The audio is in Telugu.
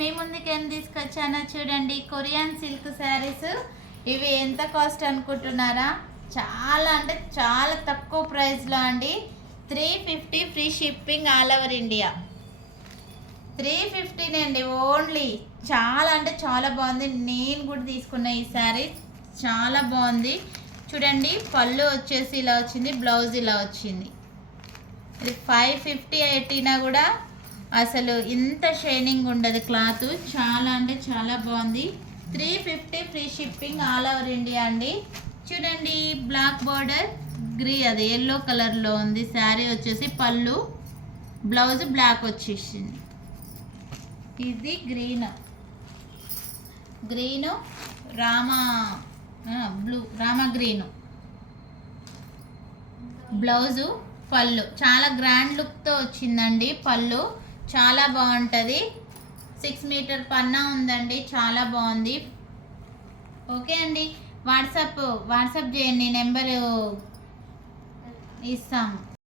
మీ ముందుకు ఏం తీసుకొచ్చానో చూడండి. Korean silk saris. ఇవి ఎంత కాస్ట్ అనుకుంటున్నారా? చాలా అంటే చాలా తక్కువ ప్రైస్లో అండి. 350 free shipping all over India. 350 అండి ఓన్లీ. చాలా అంటే చాలా బాగుంది. నేను కూడా తీసుకున్న ఈ శారీ చాలా బాగుంది. చూడండి, పళ్ళు వచ్చేసి ఇలా వచ్చింది, బ్లౌజ్ ఇలా వచ్చింది. ఇది 550 పెట్టినా కూడా అసలు ఇంత షైనింగ్ ఉండదు క్లాత్. చాలా అంటే చాలా బాగుంది. 350 free shipping all over India అండి. చూడండి, బ్లాక్ బార్డర్ అది ఎల్లో కలర్లో ఉంది. శారీ వచ్చేసి పళ్ళు, బ్లౌజ్ బ్లాక్ వచ్చేసింది. ఇది గ్రీను రామా గ్రీను బ్లౌజు, పళ్ళు చాలా గ్రాండ్ లుక్తో వచ్చిందండి. పళ్ళు చాలా బాగుంటుంది. 6 మీటర్ పన్నా ఉందండి. చాలా బాగుంది. ఓకే అండి, వాట్సాప్ చేయండి, నెంబరు ఇస్తాము.